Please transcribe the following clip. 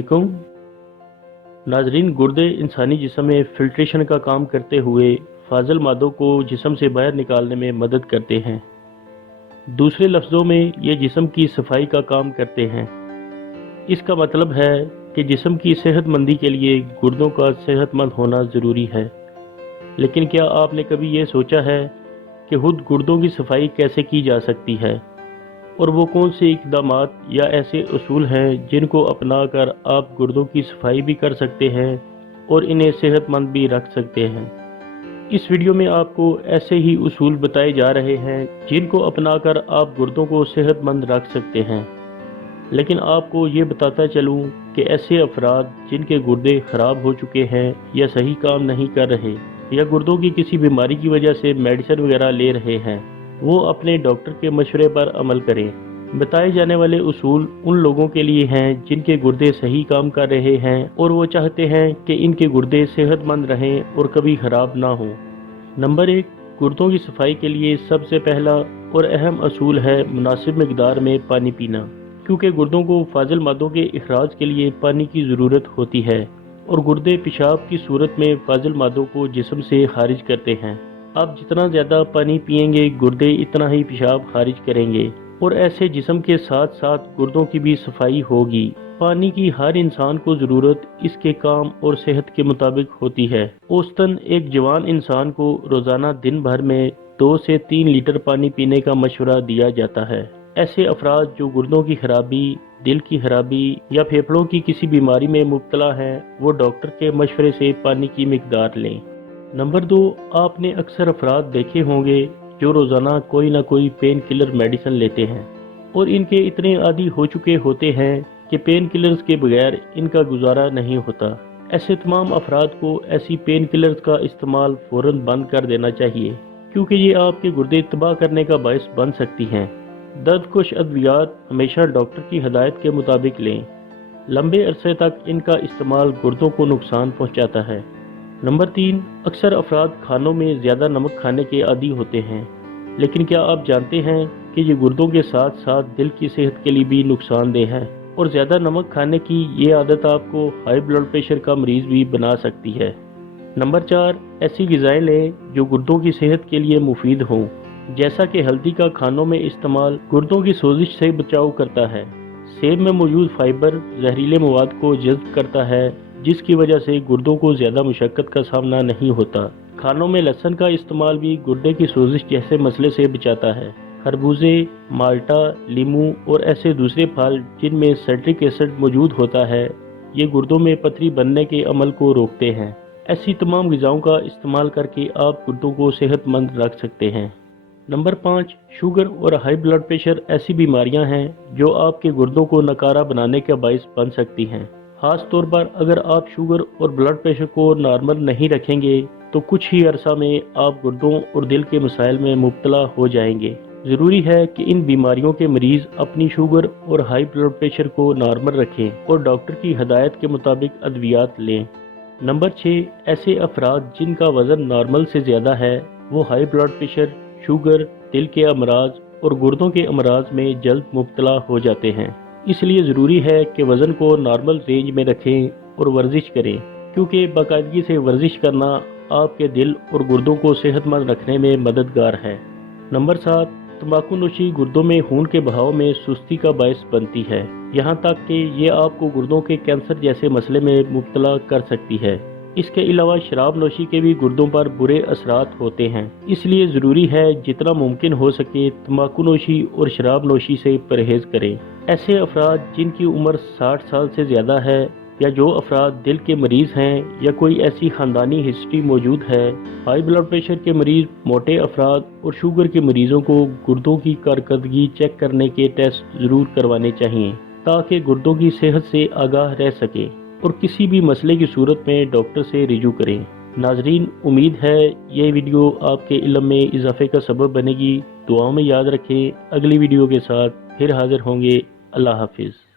अस्सलामुअलैकुम नाजरीन, गुर्दे इंसानी जिस्म में फिल्ट्रेशन का काम करते हुए फाजल मादों को जिस्म से बाहर निकालने में मदद करते हैं। दूसरे लफ्ज़ों में ये जिस्म की सफाई का काम करते हैं। इसका मतलब है कि जिस्म की सेहतमंदी के लिए गुर्दों का सेहतमंद होना ज़रूरी है। लेकिन क्या आपने कभी ये सोचा है कि खुद गुर्दों की सफाई कैसे की जा सकती है, और वो कौन से इक़दामात या ऐसे उसूल हैं जिनको अपना कर आप गुर्दों की सफाई भी कर सकते हैं और इन्हें सेहतमंद भी रख सकते हैं। इस वीडियो में आपको ऐसे ही उसूल बताए जा रहे हैं जिनको अपनाकर आप गुर्दों को सेहतमंद रख सकते हैं। लेकिन आपको ये बताता चलूँ कि ऐसे अफराद जिनके गुर्दे ख़राब हो चुके हैं या सही काम नहीं कर रहे या गुर्दों की किसी बीमारी की वजह से मेडिसिन वगैरह ले रहे हैं, वो अपने डॉक्टर के मशवरे पर अमल करें। बताए जाने वाले उसूल उन लोगों के लिए हैं जिनके गुर्दे सही काम कर रहे हैं और वो चाहते हैं कि इनके गुर्दे सेहतमंद रहें और कभी खराब ना हों। नंबर 1, गुर्दों की सफाई के लिए सबसे पहला और अहम असूल है मुनासिब मिकदार में पानी पीना, क्योंकि गुर्दों को फाजिल मादों के इखराज के लिए पानी की ज़रूरत होती है और गुर्दे पेशाब की सूरत में फाजिल मादों को जिस्म से खारिज करते हैं। आप जितना ज़्यादा पानी पिएंगे गुर्दे इतना ही पेशाब खारिज करेंगे और ऐसे जिस्म के साथ साथ गुर्दों की भी सफाई होगी। पानी की हर इंसान को ज़रूरत इसके काम और सेहत के मुताबिक होती है। औसतन एक जवान इंसान को रोज़ाना दिन भर में 2 से 3 लीटर पानी पीने का मशवरा दिया जाता है। ऐसे अफराद जो गुर्दों की खराबी, दिल की खराबी या फेफड़ों की किसी बीमारी में मुब्तला हैं, वो डॉक्टर के मशवरे से पानी की मिकदार लें। नंबर 2, आपने अक्सर अफराद देखे होंगे जो रोज़ाना कोई ना कोई पेन किलर मेडिसिन लेते हैं और इनके इतने आदी हो चुके होते हैं कि पेन किलर्स के बगैर इनका गुजारा नहीं होता। ऐसे तमाम अफराद को ऐसी पेन किलर्स का इस्तेमाल फ़ौरन बंद कर देना चाहिए, क्योंकि ये आपके गुर्दे तबाह करने का बायस बन सकती हैं। दर्दकुश अद्वियात हमेशा डॉक्टर की हदायत के मुताबिक लें। लंबे अरसे तक इनका इस्तेमाल गुर्दों को नुकसान पहुँचाता है। नंबर 3, अक्सर अफराद खानों में ज़्यादा नमक खाने के आदी होते हैं, लेकिन क्या आप जानते हैं कि ये गुर्दों के साथ साथ दिल की सेहत के लिए भी नुकसानदेह है और ज़्यादा नमक खाने की ये आदत आपको हाई ब्लड प्रेशर का मरीज़ भी बना सकती है। नंबर 4, ऐसी ग़िज़ाएँ लें जो गुर्दों की सेहत के लिए मुफीद हों, जैसा कि हल्दी का खानों में इस्तेमाल गुर्दों की सोजिश से बचाव करता है। सेब में मौजूद फाइबर जहरीले मवाद को जज़्ब करता है, जिसकी वजह से गुर्दों को ज़्यादा मुशक्क़त का सामना नहीं होता। खानों में लहसुन का इस्तेमाल भी गुर्दे की सोजिश जैसे मसले से बचाता है। खरबूजे, माल्टा, लीमू और ऐसे दूसरे फल जिनमें सिट्रिक एसिड मौजूद होता है, ये गुर्दों में पथरी बनने के अमल को रोकते हैं। ऐसी तमाम ग़िज़ाओं का इस्तेमाल करके आप गुर्दों को सेहतमंद रख सकते हैं। नंबर 5, शुगर और हाई ब्लड प्रेशर ऐसी बीमारियां हैं जो आपके गुर्दों को नकारा बनाने का बायस बन सकती हैं। खास तौर पर अगर आप शुगर और ब्लड प्रेशर को नॉर्मल नहीं रखेंगे तो कुछ ही अरसा में आप गुर्दों और दिल के मसाइल में मुब्तला हो जाएंगे। ज़रूरी है कि इन बीमारियों के मरीज़ अपनी शुगर और हाई ब्लड प्रेशर को नॉर्मल रखें और डॉक्टर की हदायत के मुताबिक अद्वियात लें। नंबर 6, ऐसे अफराद जिनका वज़न नॉर्मल से ज़्यादा है, वो हाई ब्लड प्रेशर, शुगर, दिल के अमराज और गुर्दों के अमराज में जल्द मुब्तला हो जाते हैं। इसलिए ज़रूरी है कि वज़न को नॉर्मल रेंज में रखें और वर्जिश करें, क्योंकि बाकायदगी से वर्जिश करना आपके दिल और गुर्दों को सेहतमंद रखने में मददगार है। नंबर 7, तंबाकू नोशी गुर्दों में खून के बहाव में सुस्ती का बायस बनती है, यहाँ तक कि ये आपको गुर्दों के कैंसर जैसे मसले में मुब्तला कर सकती है। इसके अलावा शराब नोशी के भी गुर्दों पर बुरे असरात होते हैं, इसलिए ज़रूरी है जितना मुमकिन हो सके तंबाकू नोशी और शराब नोशी से परहेज़ करें। ऐसे अफराद जिनकी उम्र 60 साल से ज़्यादा है या जो अफराद दिल के मरीज़ हैं या कोई ऐसी ख़ानदानी हिस्ट्री मौजूद है, हाई ब्लड प्रेशर के मरीज़, मोटे अफराद और शुगर के मरीज़ों को गुर्दों की कारकर्दगी चेक करने के टेस्ट ज़रूर करवाने चाहिए ताकि गुर्दों की सेहत से आगाह रह सके और किसी भी मसले की सूरत में डॉक्टर से रिजू करें। नाजरीन, उम्मीद है ये वीडियो आपके इल्म में इजाफे का सबब बनेगी। दुआओं में याद रखें। अगली वीडियो के साथ फिर हाजिर होंगे। अल्लाह हाफिज़।